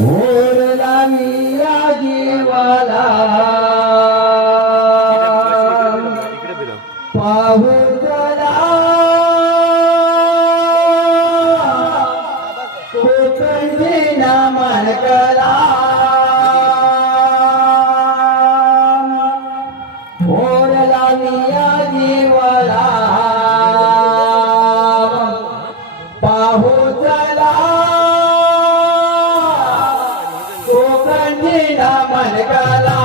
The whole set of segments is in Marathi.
ओरला मिया जीवाला पाहुतला कोकणीना मनकला ओरला मिया जीवाला पाहुतला कोकणीना मनकला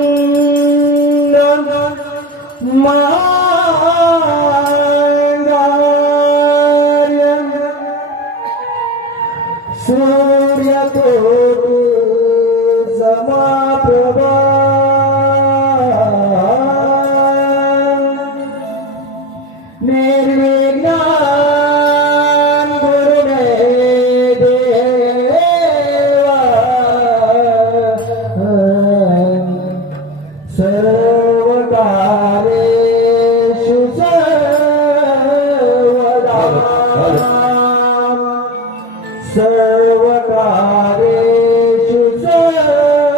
वक्रतुंड महाकाय सूर्यकोटि समप्रभा निर्विघ्नं कुरु मे देवा सर्वकार्येषु सर्वदा सर्वकार्येषु सर्वदा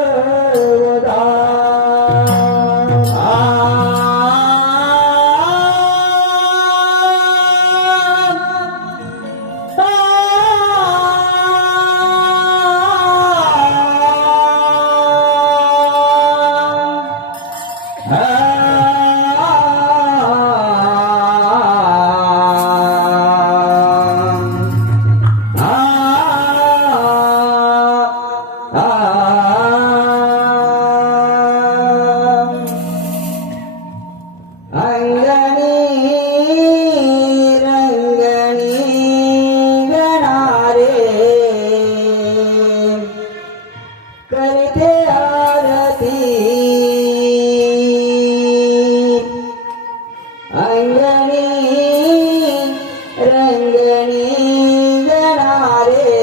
करते आरती अंगणी रंगणी गणारे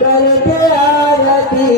करते आरती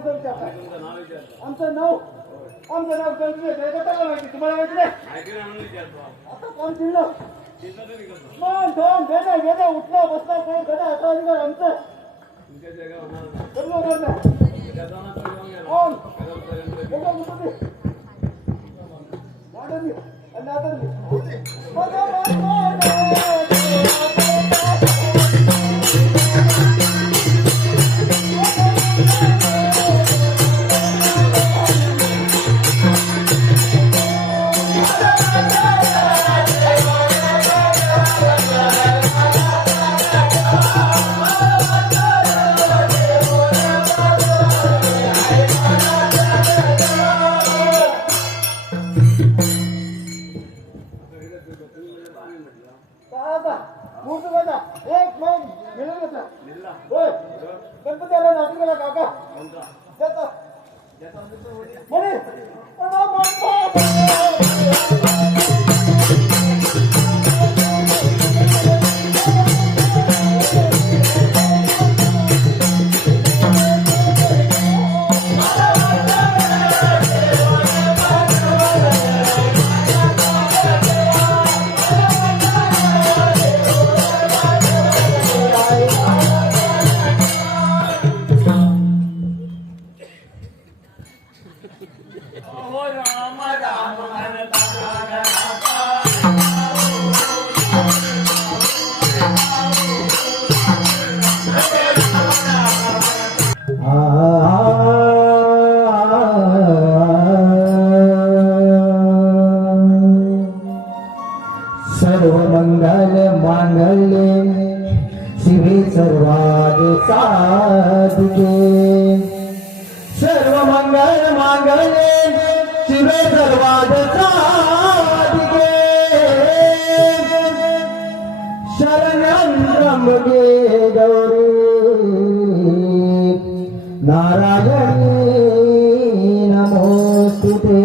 कसं विचारताय? आमचं नाव कंटिन्यू आहे. गटाला माहिती, तुम्हाला माहिती नाही? आता कोण चिडलं? मग दोन गेलं उठलं बसलं कोण गटा आता निघाल आमचं कधी होणार नाही. कोण गेलं कुठं ते? नादरली आणि नादरली. एक मग मिळून घेतला होय गणपती आला नाटक केला काका म्हणे सर्व मंगल मांगल्ये शिवे सर्वाद साधिके सर्व मंगल मांगल्ये शिवे सर्वाद साधिके शरणं त्र्यंबके गौरी नारायणी नमोस्तुते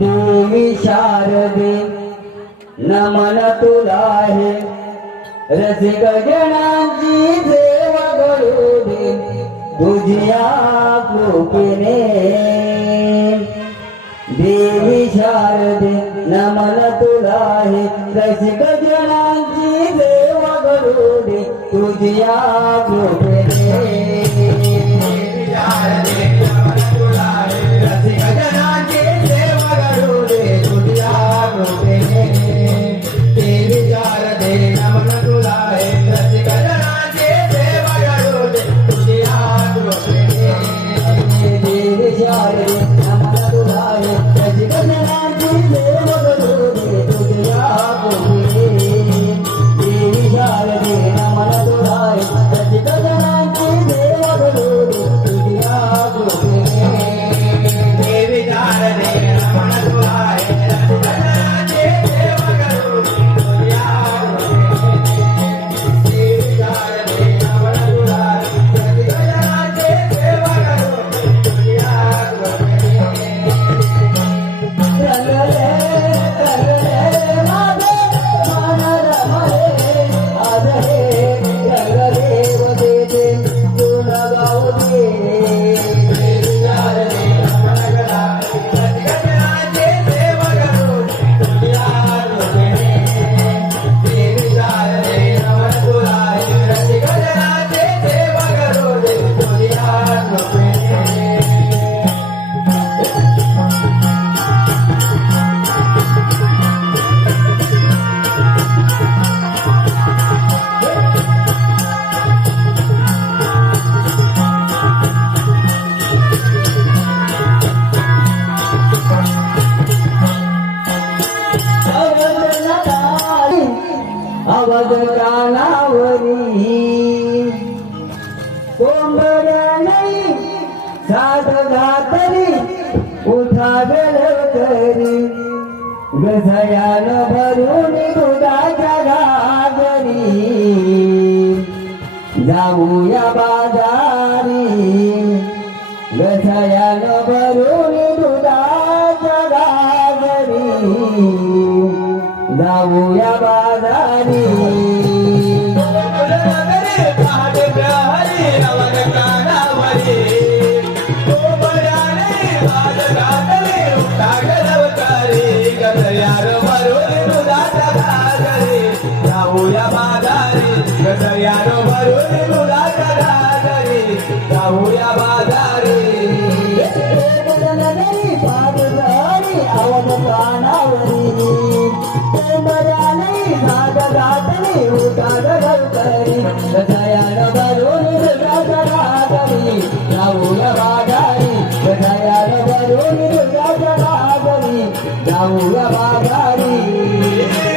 देवी शारदे नमन तुला हे रसिक जनांची सेवा करू दे तुझ्या कृपेने देवी शारदे नमन तुला हे रसिक जनांची सेवा करू दे तुझ्या कृपेने शारदे नमन तुला हे रसिक जनांची सेवा करू दे तुझ्या कृपेने देवी शारदे नमन तुला हे रसिक जनांची सेवा करू दे तुझ्या कृपेने देवी शारदे नमन तुला हे रसिक जनांची सेवा करू दे तुझ्या कृपेने देवी शारदे नमन तुला हे रसिक जनांची सेवा करू दे तुझ्या कृपेने देवी शारदे नमन तुला हे रसिक जनांची सेवा करू दे तुझ्या कृपेने देवी शारदे नमन तुला हे रसिक जनांची सेवा करू दे तुझ्या कृपेने रंगले रंगले माझे मन रमले आज हे रंगले वदेते तुला गाऊ दे देवी शारदे नमन तुला हे रसिक जनांची सेवा करू दे तुझ्या कृपेने देवी शारदे नमन तुला हे रसिक जनांची सेवा करू दे तुझ्या कृपेने अवध कानावरी कोंबड्या नाही साध घातरी उठावे लवकरी गजयान भरून दुधाच्या घागरी जाऊया बाजार गलवकारी गजयार भरून दुधाचा घागरी जाऊया बाजारी गजयार भरून दुधाचा घागरी जाऊया बाजारी नगरी पागदारी आवाज कानावरी प्रेमरानी नाद गातली उठा गलवकारी गजयार भरून दुधाचा घागरी जाऊया बाजारी गजयार भरून दुधाचा घागरी जाऊया बाजारी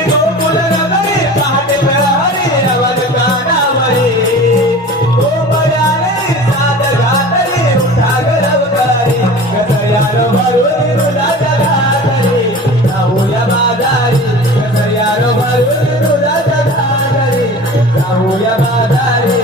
गोकुल नगरी पहाटे प्रहरी आवाज कानावरी गोपयाने नाद घातली उठा गलवकारी गजयार भरून दुधाचा घागरी जाऊया बाजारी गजयार भरून दुधाचा घागरी जाऊया बाजारी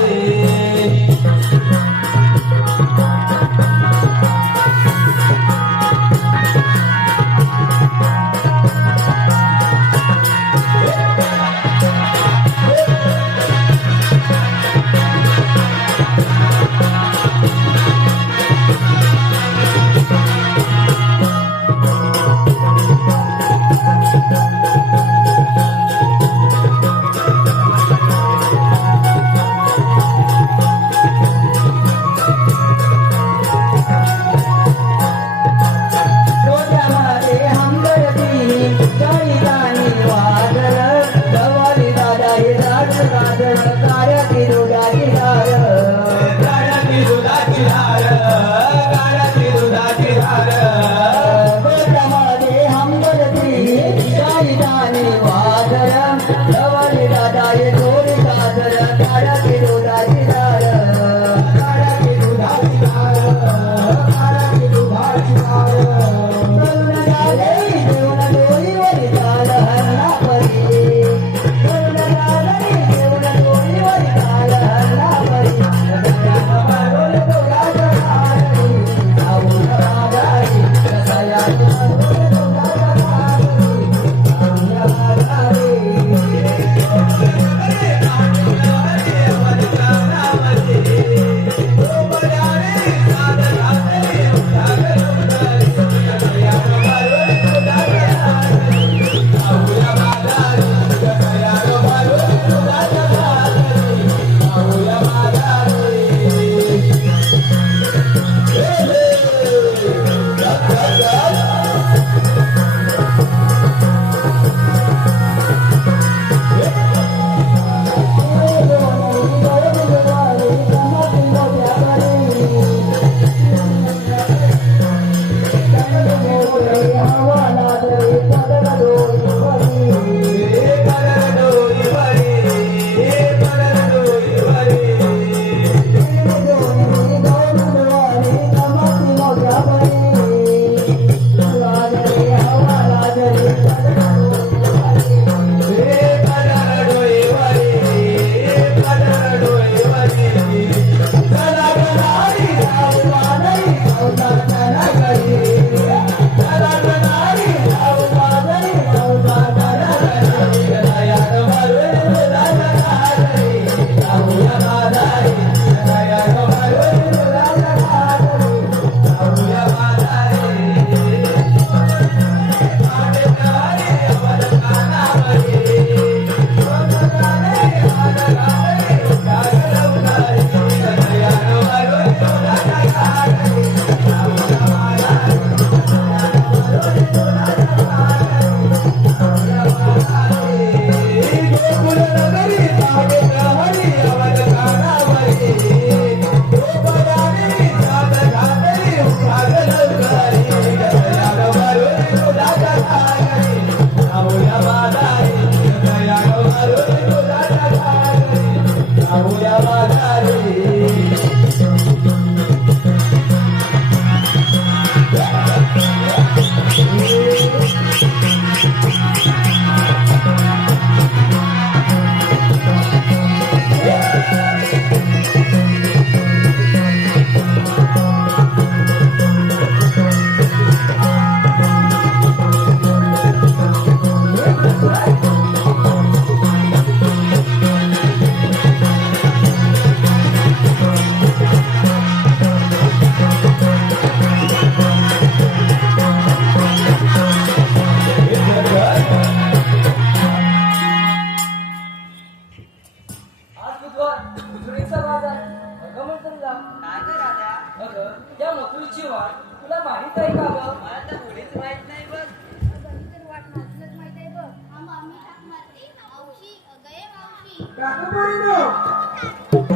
माहित आहे का ग? मला तर मुलीच माहित नाही बघ.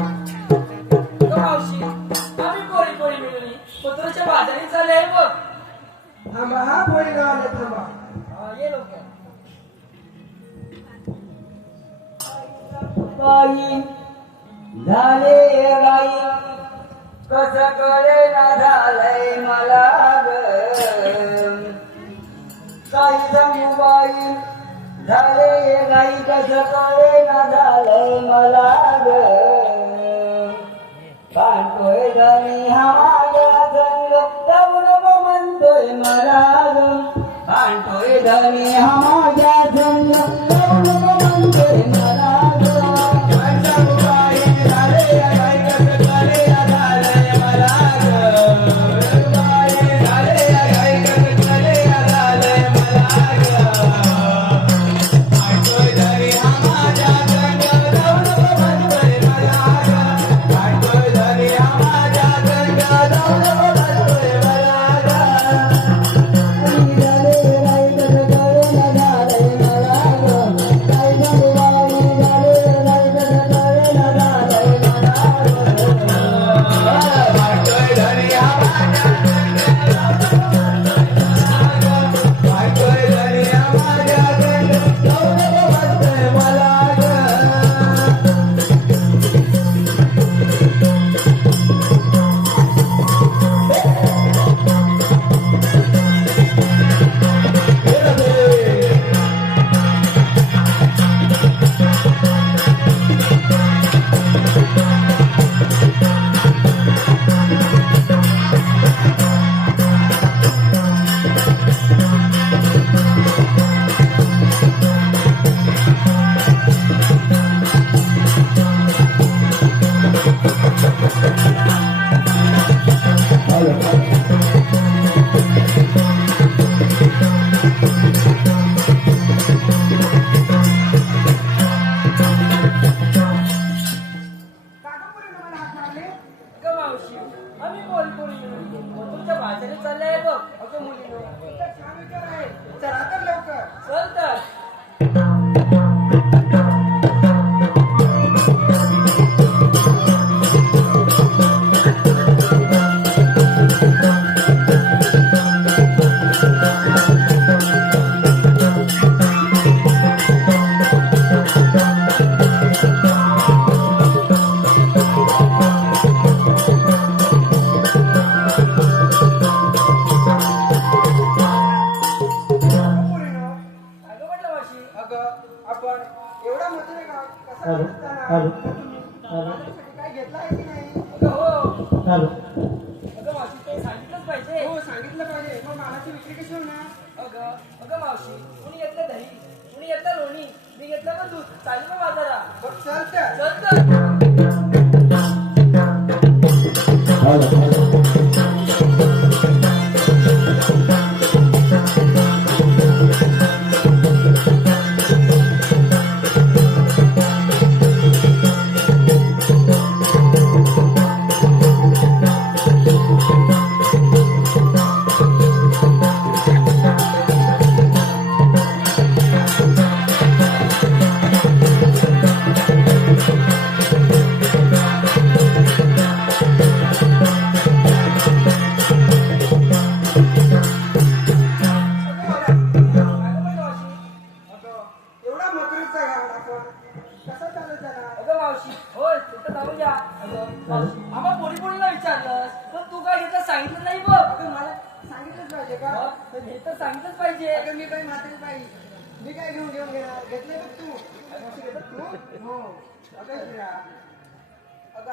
ग मावशी आम्ही पोरी पोरी मिळून पत्राच्या बाजारी चालले आहे बघ. थांबा हा पोरी गावाला थांबा. ये लवकर. बाई झाले गाई कस कळे ना झालंय मला ग. काही सांगू बाई झाले गाई कस कळे ना झालंय मला ग. काढतोय धनी हा माझ्या संग जाऊन म्हणतोय मला ग. काढतोय धनी हा माझ्या संग जाऊन म्हणतोय मला ग.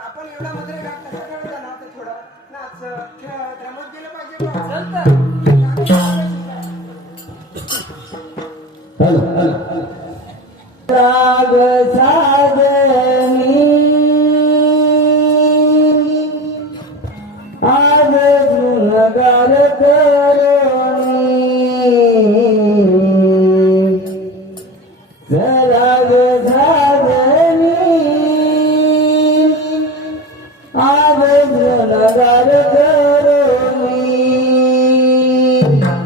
आपण एवढा मधुरे घाट कसा ठरवला ना ते थोडं नाच खेळ रमत गेलं पाहिजे राग साजनी आज गुणगान करोणी राग साजनी आज गुणगान करोणी Thank you.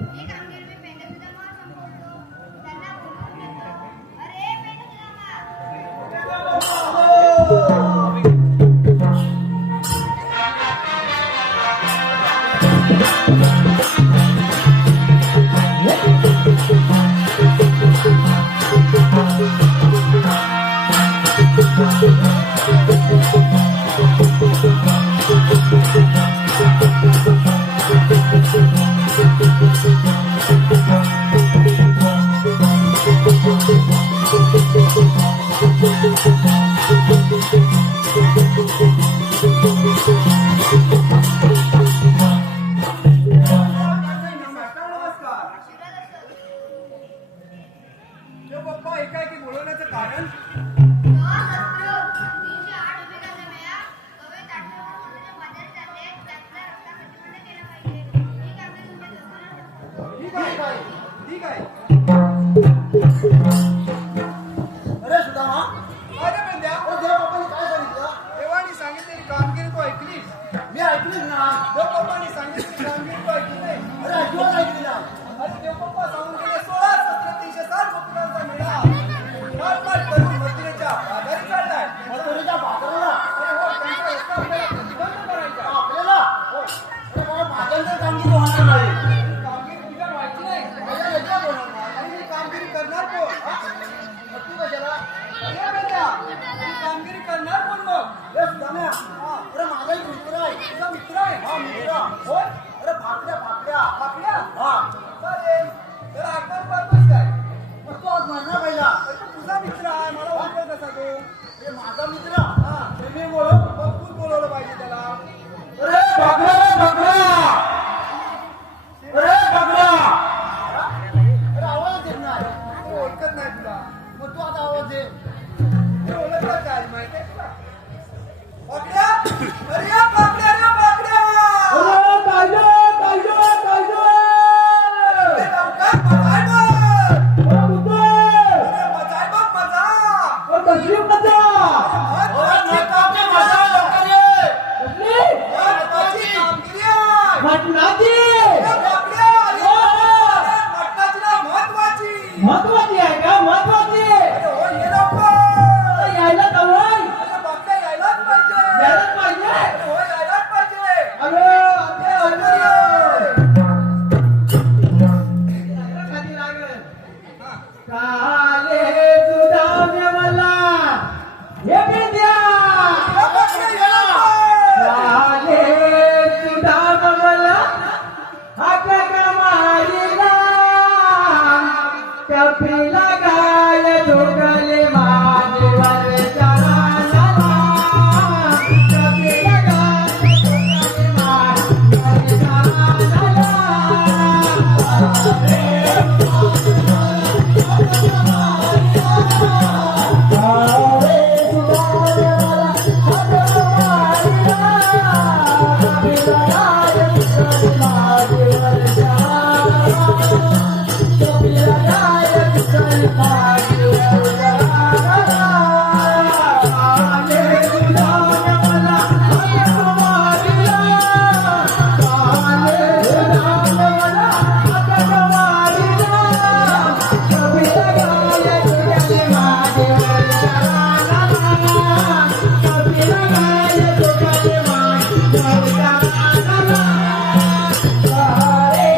ही कामगिरी मी पेंडसुदामावर संपवतो. त्यांना बोलवून घेतो. अरे पेंडसुदामा, नमस्कार. तो पप्पा एकाएकी बोलवण्याचं कारण तेव्हा शस्त्र 308 विभागाचा मेळा कवे ताटपूर मोठ्या बाजारात चालले. त्यातला रस्ता प्रतिबंध केला पाहिजे. ही कामगिरी तुमच्या दोघांना ठीक आहे ठीक आहे. अरे सुदामा, काय रे पेंड्या? देवबापांनी काय सांगितलं? देवानी सांगितलेली कामगिरी तू ऐकलीस? मी ऐकलीच ना. देवबापांनी सांगितलेली कामगिरी तू ऐकली नाही? अरे अजिबात ऐकली ना. अरे देवबाप्पा सांगून गेले 16 सत्र 360 मथुरांचा मेळा पाट करून मथुरेच्या बाजारी काढलाय. मथुरेच्या बाजाराला? अरे हो, त्यांचा रस्ता आपल्याला प्रतिबंध करायचा. आपल्याला? हो. अरे बाबा, माझ्यांचं कामगिरी होणार नाही. कामगिरी तुझ्या व्हायची नाही. माझ्या याच्यात होणार नाही. आणि मी कामगिरी करणार कोण? हा? मग तू कशाला? अरे बेटा, ही कामगिरी करणार कोण मग? हे सुदाम्या. हा. अरे माझा एक मित्र आहे. तुझा मित्र आहे? हा, मित्र. होय? अरे भाकऱ्या. हा. चालेल. तर आगमन करतोस काय? मग तू आज म्हणणार पहिला. अरे तो तुझा मित्र आहे. मला ओळखतो कसा तो? हे माझा मित्र? हा. ते मी मग तू बोलवलं पाहिजे त्याला. अरे बकरा अरे आवाज येत नाही. तो ओळखत नाही तुला. मग तू आता आवाज दे. हे ओळखलं काय माहिती आहे तुला? पाकड्या? अरे या पाकड्या रे पाकड्या! अरे लवकर मजाय बघ! अरे मजाय बघ मजा! महत्वाची कामगिरी आहे! अरे पाकड्या! अरे मटणाची ना महत्वाची! महत्वाची आहे का? महत्वाची अरे हो ये लवकर! यायला कवय अरे पाकड्या यायलाच पाहिजे! यायलाच पाहिजे. अरे हो यायलाच पाहिजे! अरे अरे लवकर ये! काले सुदाम्य मला हे विद्या या पाकड्या ये लवकर! काले सुदाम्य मला हाका मारिला कपिला गाय धुकले माझे वरचाला कपिला गाय धुकले माझे Hare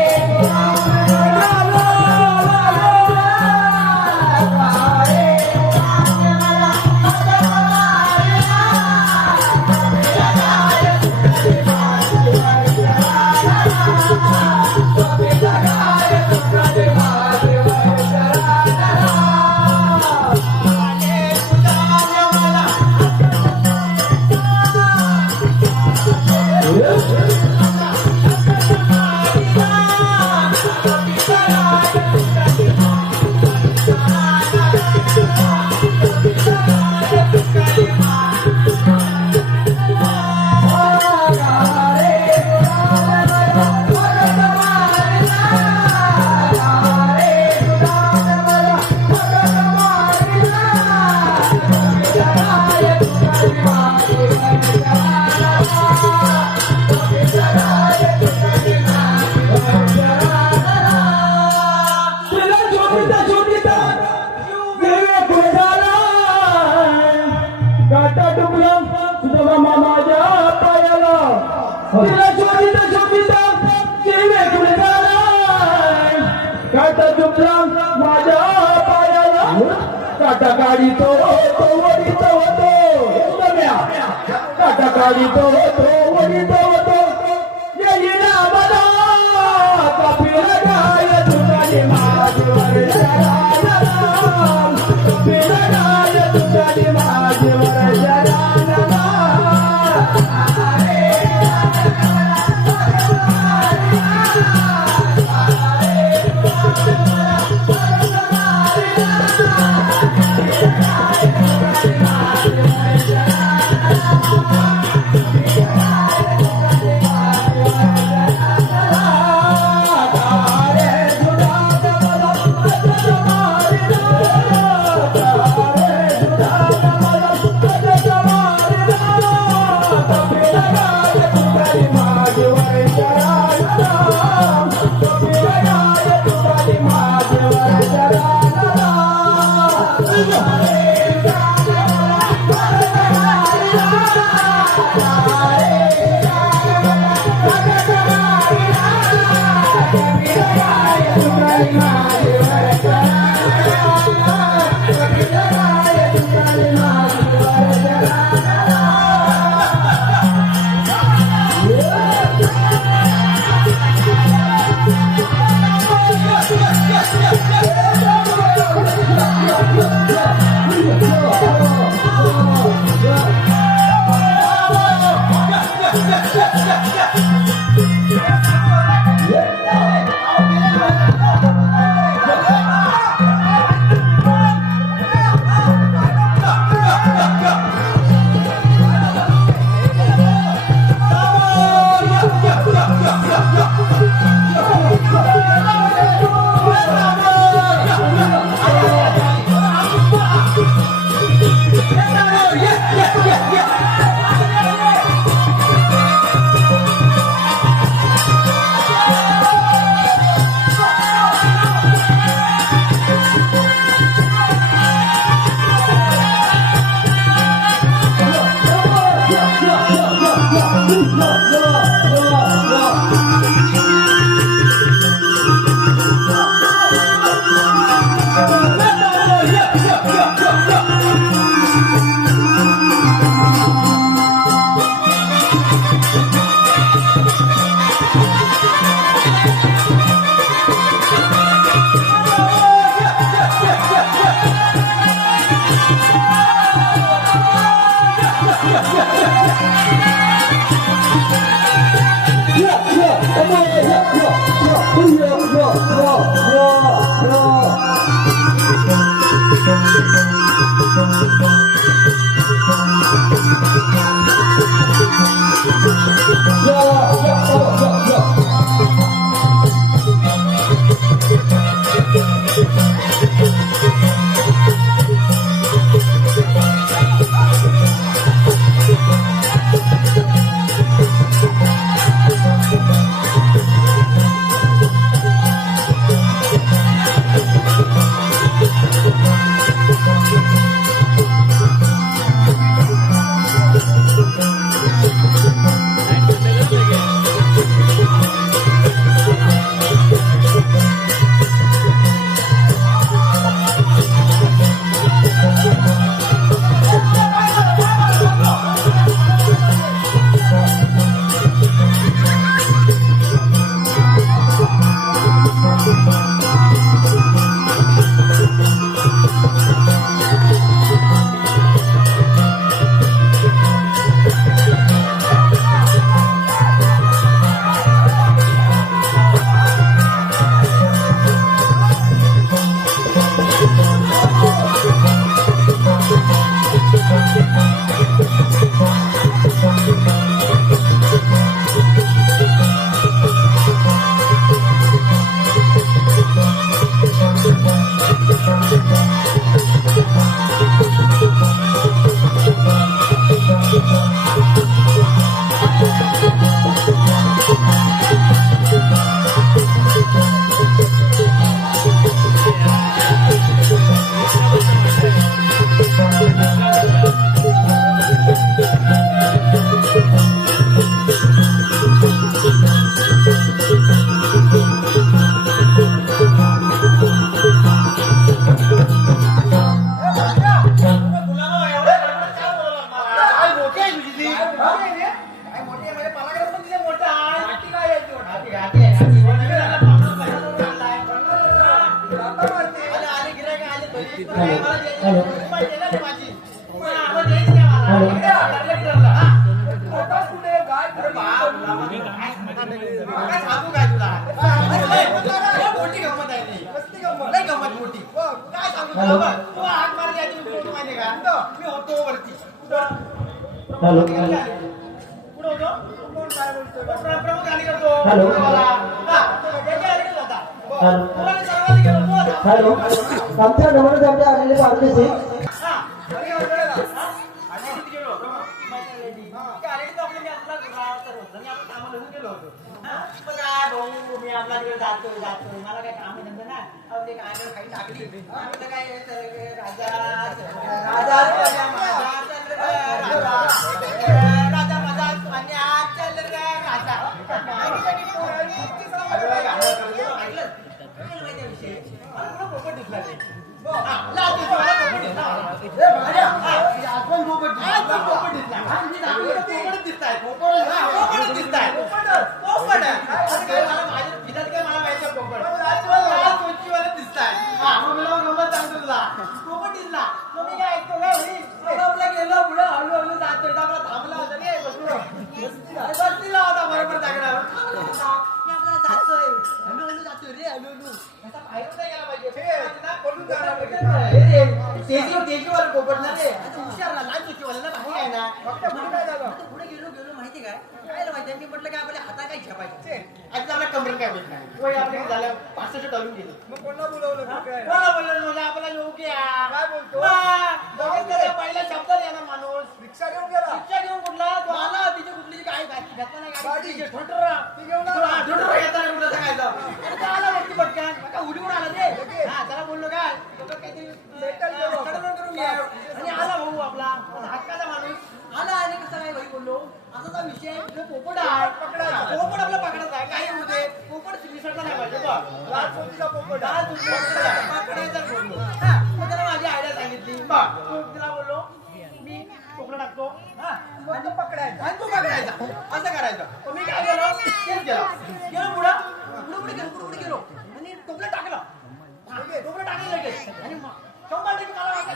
काटा जुमला माझ्या पायाला काटा काढी तो वडीत होतो काटा काढी तो वडीत होतो येईना मला कपिला गाय तुझ्याने माझ्यावर कपिला गाय तुझ्याने माझ्यावर प्रकाश कुठे गाय कुठे हॅलो हॅलो हॅलो आमच्या गमनासाठी आलेले पार्टीचे पुढे गेलो माहिती काय माहिती मी म्हटलं काय आपल्या हातात काय छापायचे आपल्या कमरेत काय भेटणार वय आपले झालं 500 टळून गेले मग कोणा बोलवलं काय कोणा बोललो म्हणजे आपला योग्य काय बोलतो? पहिल्या शब्दाला येणार माणूस रिक्षा घेऊन गेला रिक्षा घेऊन कुठला तो आला तिची कुठली काय घेतला नाही गाडी. गाडी ठोठरा ती घेऊन आला. ठोठरा घेतला कुठलं सांगायचं अरे तो आला व्यक्ती पटकन का उडीवर आला रे हा त्याला बोललो काय तो काहीतरी Settle करू आपण. settle करून घ्या आणि आला भाऊ आपला हक्काचा माणूस आला आणि कसं काय भाई बोललो असाचा विषय तुझं पोपट आहे पकडायचा. पोपट आपला पकडायचा आहे काही होऊ दे पोपट विसरता नाही पाहिजे बघ राजपोतीचा पोपट डाळ तुटली पकडायचा बोललो हा मग त्याला माझी आयडिया सांगितली बघ तिला बोललो मी कोकडा टाकतो हा मग तो पकडायचा आणि तू पकडायचा असं करायचं तर मी काय केलं तेच गेलो पुढे गेलो आणि टोपलं टाकलं टोपलं टाकलं लगेच आणि 100% मला वाटलं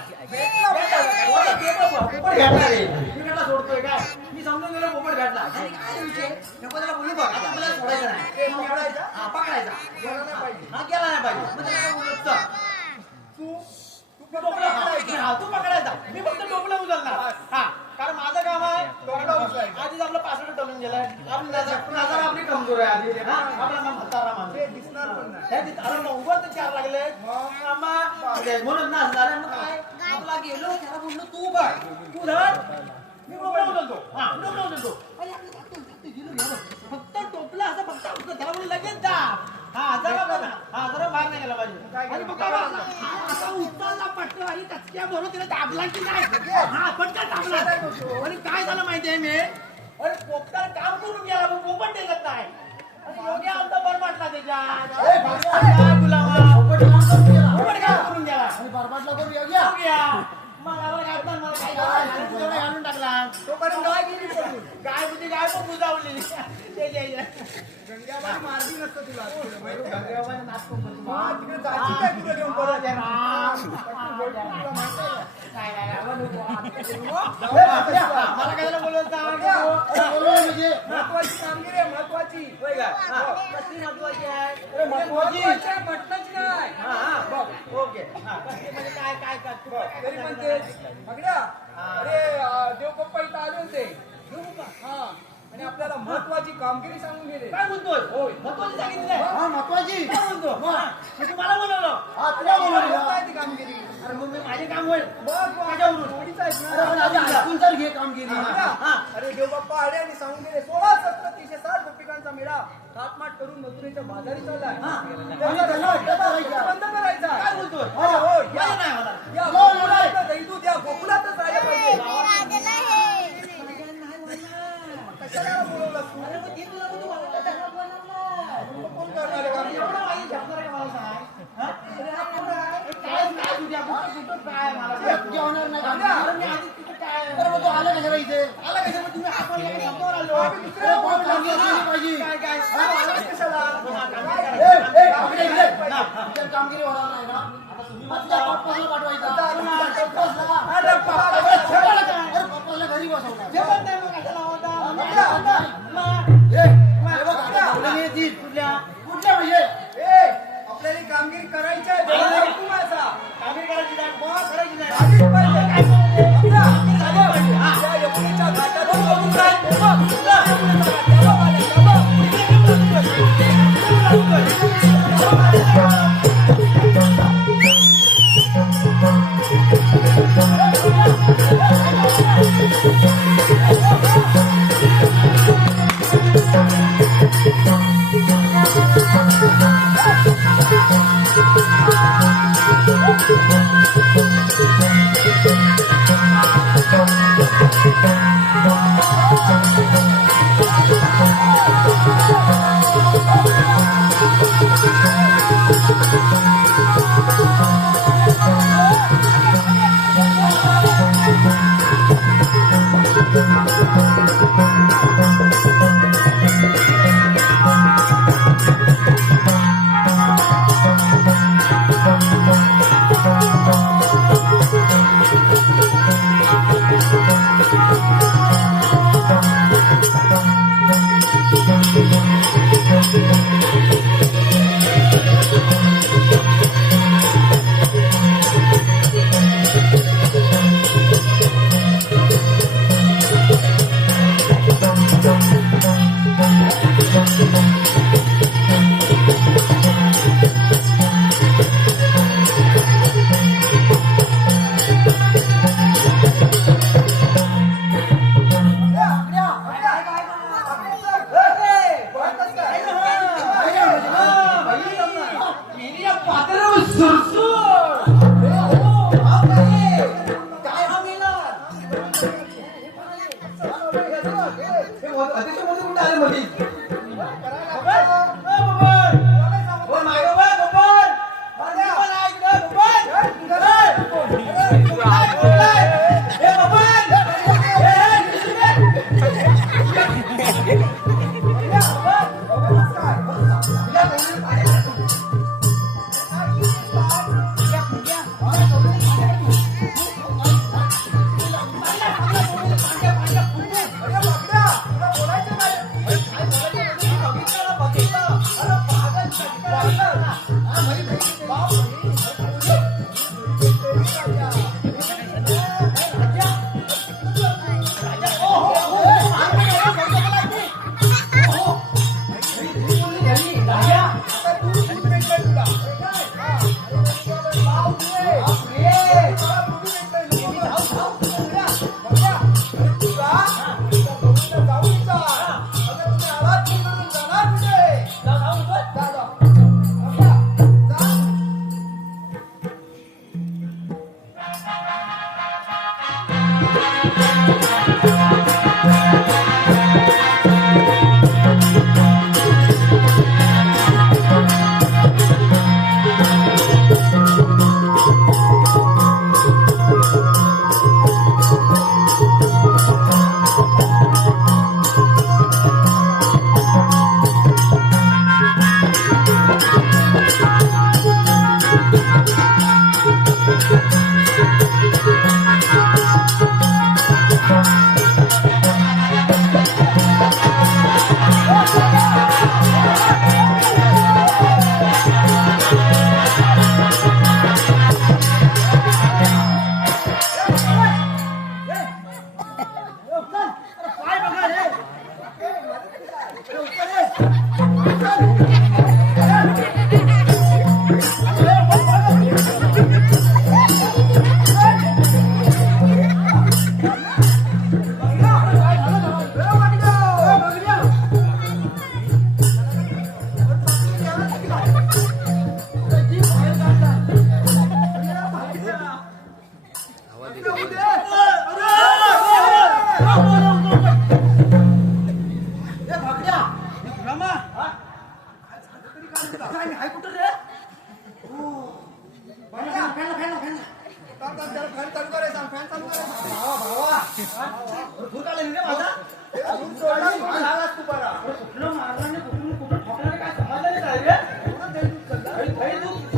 सोडतोय काय मी समजून गेलो पोपट भेटला आणि काय विषय नको त्याला बोलू बघ आता आपल्याला सोडायचं नाही पकडायचा हा पकडायचा गेला नाही पाहिजे हा गेला नाही पाहिजे मग त्याला काय बोललो चल तू टोपलं हा तू पकडायचा मी फक्त टोपलं उचलणार हा कारण माझं काम आहे आधीच आपलं पासवर्ड टळून गेलाय आपली नजर आपली कमजोर आहे आधी हा आपला नाम म्हातारा माणूस ते दिसणार पण नाही अरे मग उगाच चार लागले म्हणून ना झालं मग काय आपला गेलो त्याला बोललो तू बघ तू धर मी टोपला उचलतो हा टोपला उचलतो आणि आपलं गेलो फक्त टोपला असं फक्त त्याला बोललो लगेच जा हा जरा बघा हा जरा बाहेर नाही गेला पाहिजे आणि मग काय असा उचलला पटकन आणि टचक्या म्हणून तिला दाबला की नाही हा पटकन दाबला आणि काय झालं माहितीये मी अरे पोपटाला काम करून गेला मग पोपट देत नाही आणि योग्य आमचा बरबाटला त्याच्या गुलामा पोपट काम करून गेला आणि बरबाटला करून योग्य मग आम्हाला काय पण मला काय करायचं घालून टाकला तोपर्यंत गाय गेली पळून. गाय होती गाय पण बुजावली गंग्याबाई मारली नसतं तुला माहिती आहे? गंग्याबाई नाचतो पण तू. हा, तिकडे जायची काय तुला घेऊन परत अरे राम. तुला माहिती आहे का? काय नाही, आवाज नको. मला काय बोलत महत्वाची कामगिरी आहे महत्वाची कसली महत्वाची आहे महत्वाची आहे, मटणाची नाही ओके म्हणजे काय काय काय तरी पण ते बघड्या अरे देवपप्पा इथं आले होते हा आणि आपल्याला महत्वाची कामगिरी सांगून गेले काय म्हणतोय होय. महत्वाची सांगितली नाही. हा महत्वाची काय म्हणतो म्हणजे मला बोलवलं हा तुला बोलवलं काय ती कामगिरी अरे मग मी माझे काम होईल बघ माझ्यावरून थोडीच आहेत अरे पण ना आधी ऐकून तर घे कामगिरी हा. अरे देवबाप्पा आले आणि सांगून गेले 16,17,360 गोपिकांचा मेळा थाटमाट करून मथुरेच्या बाजारी चाललाय त्यांना अटक करायची. बंद करायचा काय बोलतोय हो हो या मला नाही मला या हो, हो, नाही. गोकुळातलं दैदूत या गोकुळातच राहिलं पाहिजे कशाला बोलवलं तू अरे मग ते तुला कुठं मला त्याला बोलवणार. कोण करणार आहे काम? एवढं माहिती झेपणार आहे मला सांग. हा? अरे हा कोण आहे? काय काय तुझ्या कुठं काय मला सांग. जेवणार नाही आल्या. कामगिरी. मी आधी तिथं काय अरे मग तू आला कशाला इथे आला कशा मग तुम्ही आपण लगेच शब्दावर आलो आम्ही दुसऱ्या अरे कोण कामगिरी असली पाहिजे काय काय आला कशाला ए, ए, इकडे, इकडे. इथे कामगिरी होणार नाही ना तुम्ही म्हणता पप्पाला पाठवायचा अरे पप्पाला घरी बसवणार जेवण नाही मग कशाला होता? कुठल्या म्हणजे आपल्याला कामगिरी करायची आहे कुमाचा कामगिरी करायची नाही बुवा, करायची नाही झालीच पाहिजे. आपला झाली पाहिजे. या एवढीच्या घाटात बघून काय?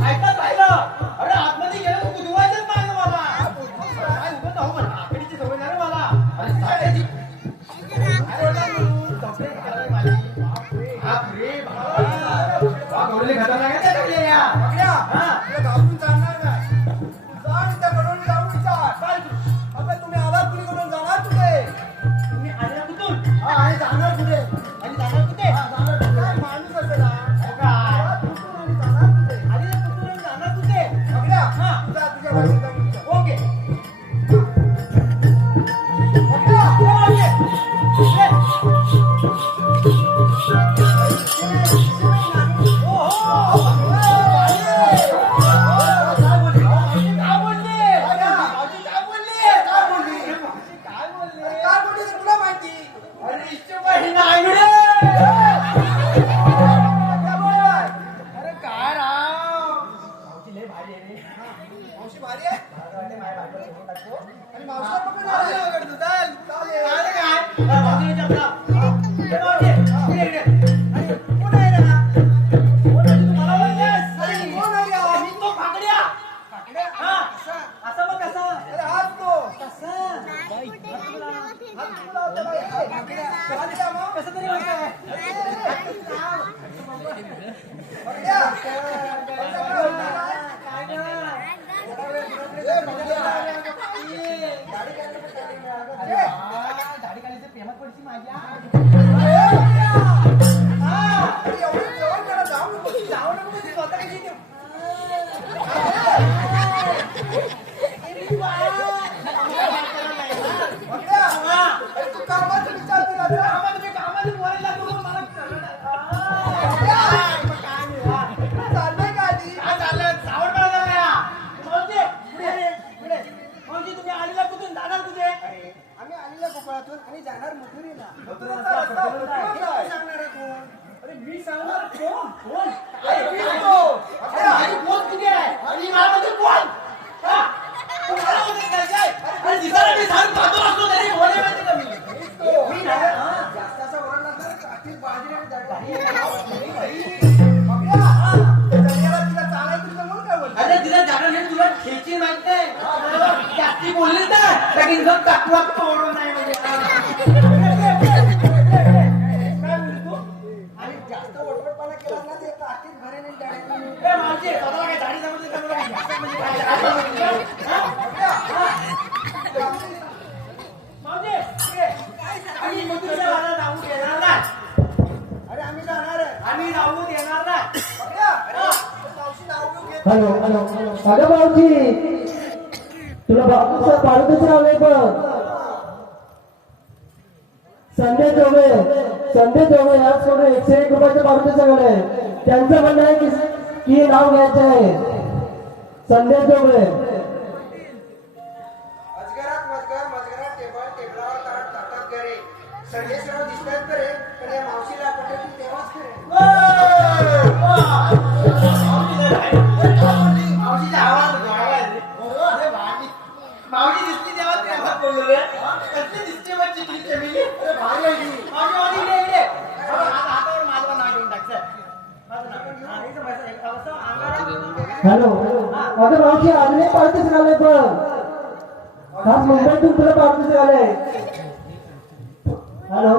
अरे आतमध्ये खतरनाक आहे त्या टाकलेल्या. बघल्या, हा. तुला घाबरून चालणार नाही. जा आणि त्याकडून जाऊन विचार. काय तू? अबे, तुम्ही आलात कुणीकडून, जाणार कुठे? तुम्ही आल्या कुठून हा, आणि जाणार कुठे? आणि जाणार कुठे हा, जाणार कुठे? काय माणूस असेल हा? काय? आलात कुठून आणि जाणार कुठे? आल्या कुठून आणि जाणार कुठे बघल्या, हा. जा तुझ्या भाषेत जाऊन विचार. ओके बघल्या, काय बोलली रे, तुला माहिती? अरे काय राव, मावशी भारी आहे. आणि मावशीला पकडून आले. चल, चालेल. अरे कोण आहे हा? असं मग कसं अरे हाच तो. हात तुला होता बाई. भारी आहे मग. कसं तरी वाटतंय बघल्या. गाडी खाली प्रेमात पडची माझ्या एवढं जेवण करा, जाऊ नको. जाऊ नको म्हणजे स्वतः कशी देऊ बघल्या. अरे तू कामाचं विचार तुला जरा. कामामध्ये बोलायला लागलो मग मला कळलं नाही. चाललंय का आधी? काय चाललंय? सावड मला झाला. मावशी, पुढे ये, पुढे. मावशी, तुम्ही आलेला कुठून जाणार कुठे आम्ही आलेल्या कोकणातून आणि जाणार मथुरेला. मथुरेचा रस्ता कुठला आहे? कोण सांगणार आहे कोण? अरे मी सांगणार कोण कोण अरे मी तो. माझी कोण कुठे आहे आणि मला म्हणजे कोण हा? तुम्हाला म्हणजे काय काय? अरे दिसायला मी सांग पाहतो असतो तरी बोले माहिती का मी मी नाही हा. जास्त असा ओरडला तर काठी बाजरी आणि दगडाने. तिला चालायचं जमून काय बोलतो? अरे तिला जागा नाही तुला खेची माहित नाही जास्ती बोलली तर लगीन घेऊन टाकवा तोडून नाही म्हणजे काय बोलली तू आणि जास्त वटवटपणा केला ना ते काठीत भरेल आणि दगडाने. ए मावशी स्वतःला काय दाढी समजली का तुला काय घ्यायचं म्हणजे काय असं म्हणजे काय? हा? मावशी आणि मथुरेला मला जाऊ देणार नाही अरे आम्ही जाणार आहे. आम्ही जाऊ देणार नाही बघूया. मावशी नाव घेऊन घेत. हॅलो हॅलो अगं भाऊजी तुला पाडूतच राहिलंय पण संध्या जोगे याच सोडून 101 रुपयाचे पाडूतच सगळे त्यांचं म्हणणं आहे की नाव घ्यायचं आहे संध्या जोगे अजगरात मजगर, मजगरात टेबल, टेबलावर ताट, ताटात घरे. सर्वेश्वर दिसतात बरे, पण या मावशीला पटेल तेव्हाच खरे. मावशीचा आवाज मावशी दिसली तेव्हा प्रेमात बोललो रे कसली दिसते मग चिकली चमेली भारी आहे ही. मावशी इकडे इकडे हातावर माझं नाव घेऊन टाक सर माझं नाव हा इथं बसा एक अवस्था अंगावर हॅलो अगं भाऊजी अजूनही पाडूतच राहिलंय पण आज मुंबईतून तुला पाडूतच राहिलंय हॅलो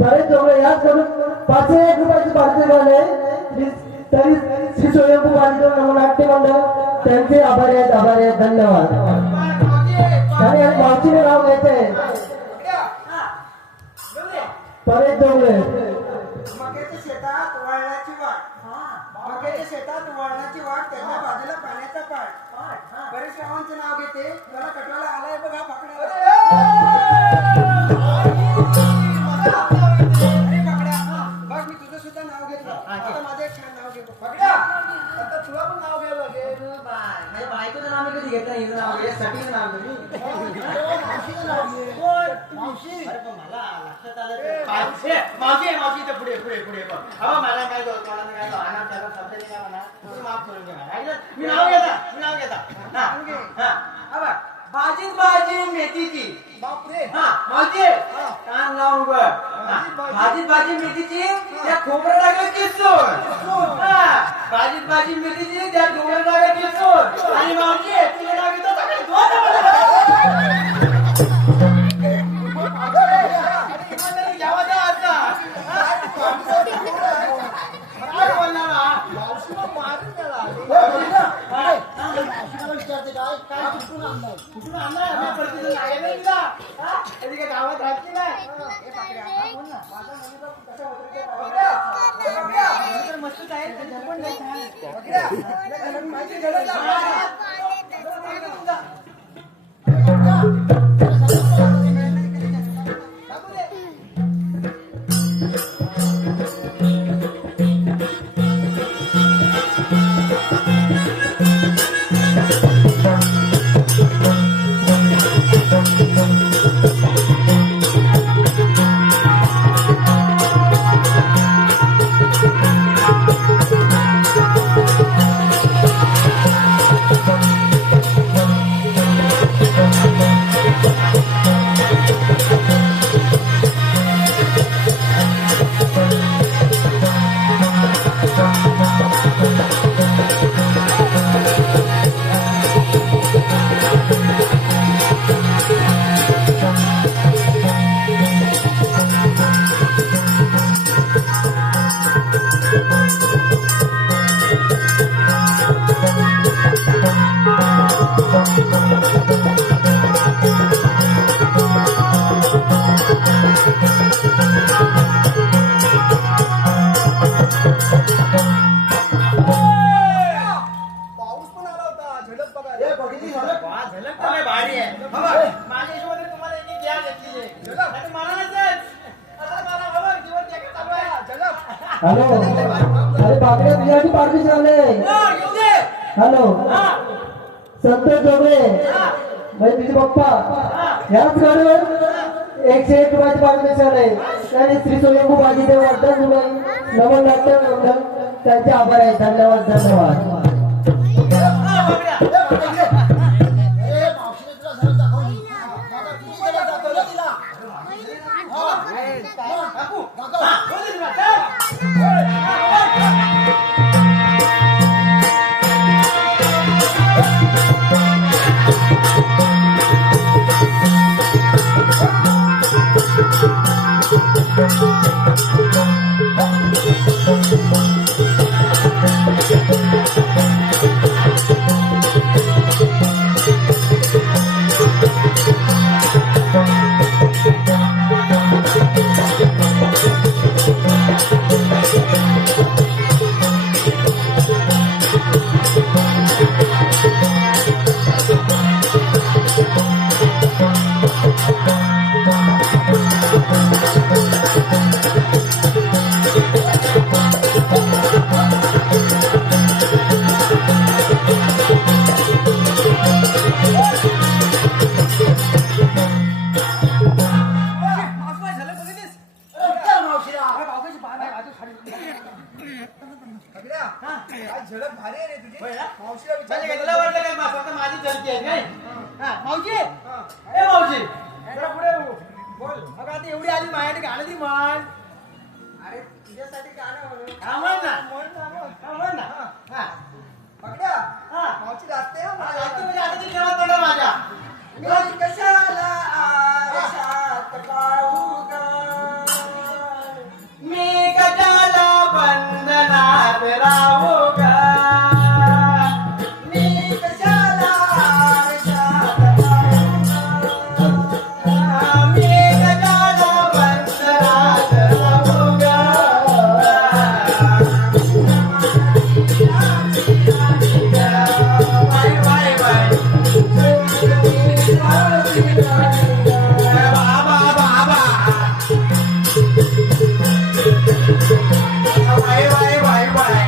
परत जोगळे याच कडून 501 रुपयाचे पाडूतच राहिले तरी श्री स्वयंभू बांधव नवनाट्य मंडळ त्यांचे आभारी आहेत धन्यवाद आणि मावशीने नाव घ्यायचंय परत जोगळे मक्याच्या शेतात वळणाची वाट. मक्याच्या शेतात वळणाची वाट, त्याच्या बाजूला पाण्याचा पाट. बरेच गावांचं नाव घेते, त्याला कटवायला आलाय बघा पकड्या. अरे पकड्या, बघ मी तुझं सुद्धा नाव घेतलं. आता माझं एक छान नाव घेतो. पकड्या, आता तुला पण नाव घ्यावं लागेल. माझ्या बायकोचं नाव मी कधी घेतलं हिचं नाव यासाठी नाव घेतलं मावशीचं नाव घे. मावशी. अरे पण मला लक्षात आलं ते. मावशी मावशी इथं पुढे पुढे पुढे बघ अहो मला काय दोस्त मला काय आना त्याला शब्द नाही काय म्हणा तुम्ही माफ करून घ्या मी नाव घेता हा हा भाजी भाजी मेथीची बापरे. हा मावशी कान लावून बघ भाजी मेथीची त्या खोबरं टाकलं किसून हा भाजी मेथीची त्या खोबरं टाकलं किसून आणि मावशी तुला नाव घेतो सगळे घ्यावा द्या आता माहिती झलक लाव. पाऊस पण आला होता झलक बघायला. बघितली झलक? झलक तर लय भारी आहे. बाबा, माझ्या हिशोबाने तुम्हाला यांनी घ्या घेतली आहे. झलक? नाहीतर मला नसेल. आता मला बाबा जीवन जगत चालू आहे. झलक हॅलो अरे बापरे तुझ्यासाठी पार्टी आले हा, येऊ दे. हॅलो हा, संतोष जोगळे हा. म्हणजे तुझे पप्पा याच गाडीवर 101 रुपयाची पार्टी आले त्याने श्री स्वयंभू बाजीदेव वर्धन तुला नमन नाट्य मंडळ त्यांचे आभार आहे धन्यवाद धन्यवाद हा, बघूया. अरे मावशीने तुला झलक दाखवली. आता तू पण दाखवलं तिला. काकू, दाखव. हा, बोल दे तुला, चल. हा, बोल. मावशी झलक बघितलीस? विचार मावशीला. भाऊकाची बाण आहे, बाजू खाली. सगळ्या काय झलक भारी आहे रे तुझी. होय ना? मावशीला म्हणजे विचार. काय तुला वाटलं काय बा, फक्त माझी जलती आहे काय? हा, मावशी, हा. ए मावशी, जरा पुढे हो. बोल. मग आता एवढी आली माझ्यासाठी गाणं ती म्हण. अरे तुझ्यासाठी गाणं म्हणून. हा, म्हण ना. म्हण ना, म्हण. हा, म्हण ना. हा. पकड्या. हा. मावशी लागते हा हा, मला. लागते म्हणजे आता ती केव्हा पडलं माझ्या. मी कशाला आरशात पाहू ग? मी कशाला बंधनात राहू ग? मी कशाला आरशात पाहू ग? मी कशाला बंधनात राहू ग? Y, Y, Y. बाबा, बाबा. Y, Y, Y, Y.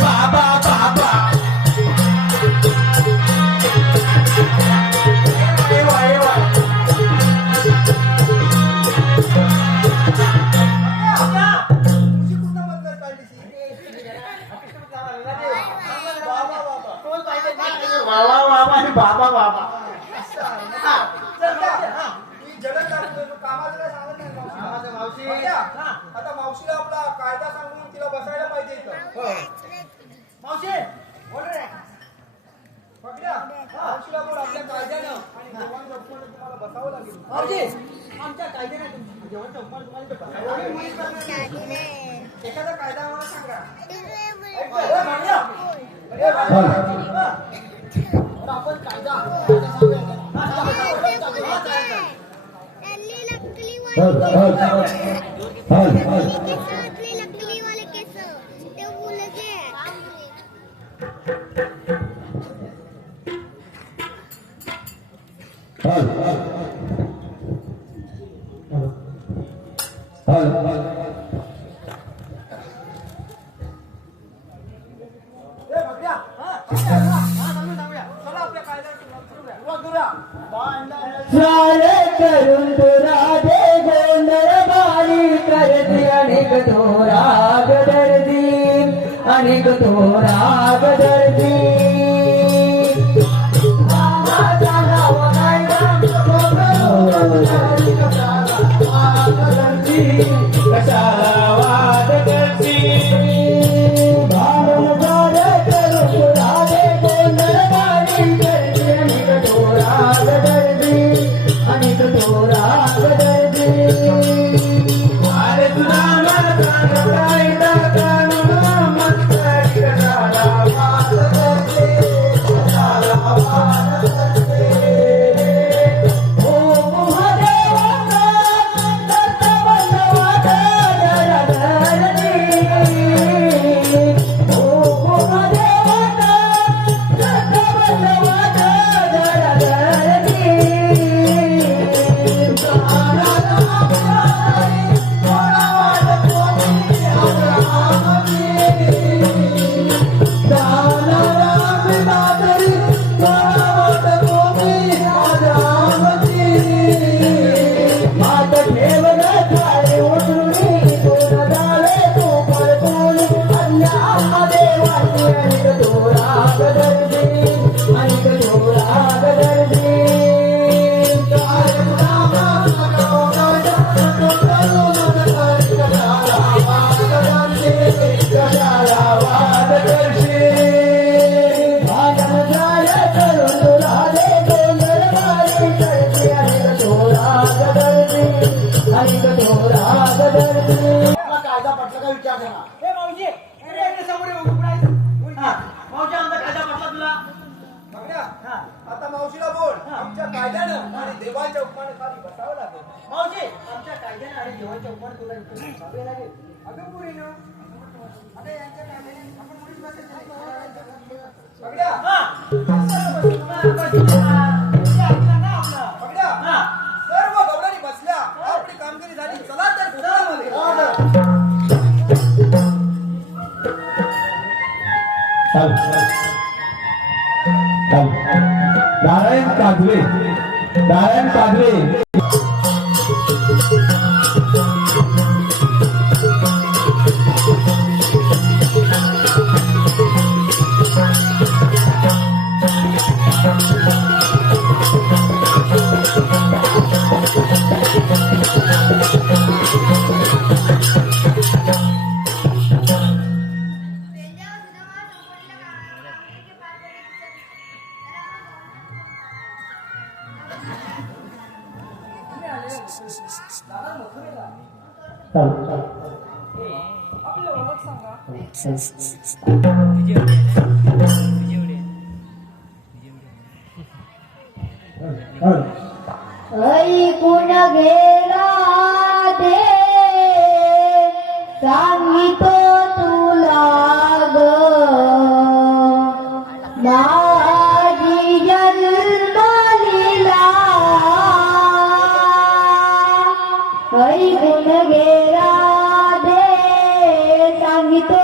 बाबा, बाबा. Y, Y, Y. तुझी कुठं बदलत काढलीस? बाबा बाबा. कोण पाहिजे? बाबा, बाबा आणि बाबा, बाबा. हा, चल, मावशी. हा. मी झलक दाखवतो. तू कामाचं काय सांगत नाही मावशीला. कामाचं मावशी. पकड्या. हा. आता मावशीला आपला कायदा सांगून तिला बसायला पाहिजे इथं. मावशी, बोल रे. पकड्या. मावशीला बोल आपल्या कायद्यानं आणि जेवण झोपणं तुम्हाला बसावं लागेल. मावशी, आमच्या कायद्याने जेवण चौपाल तुम्हाला इथं बसावं लागेल. एखादा कायदा आम्हाला सांगा. ए, भांड्या. अरे बाबा. तर आपण कायदा सांगूया. त्यांनी नकली हल हल हल हल केसातले नकली वाले केस ते मुलगे ए बघ्या चला आपल्या कायद्यात सुरुवात करूया सारे करून तुरा दे गोंधळ बारी करती अनेक थोरा गदर्दी अनेक थोरा गदर्दी कशाला वाद करती अरे तुला मला कायदा कानून मस्त कशाला वाद करते कशाला वाद करते कायदा पटला का विचार करा ए मावशी अरे इकडे समोर ये, उभं राहायचं. हा, मावशी आमचा कायदा पटला तुला बघ्या हा. आता मावशीला बोल आमच्या कायद्यानं आणि देवाच्या उपमाने खाली बसावं लागेल मावशी आमच्या कायद्याने आणि देवाच्या उपमान तुला इथे बसावे लागेल अगं पुरीनं आता यांच्या कायद्याने आपण मुलीच बसायचं नाही. बघ्या हा. बघ्या हा. सर्व गवळणी बसल्या आपली कामगिरी झाली चला तर घरामध्ये नारायण काजवे नारायण काजवे ऐकून गेला दे सांगितो तुला ग माझी जन्मलीला ऐकून गेला दे सांगितो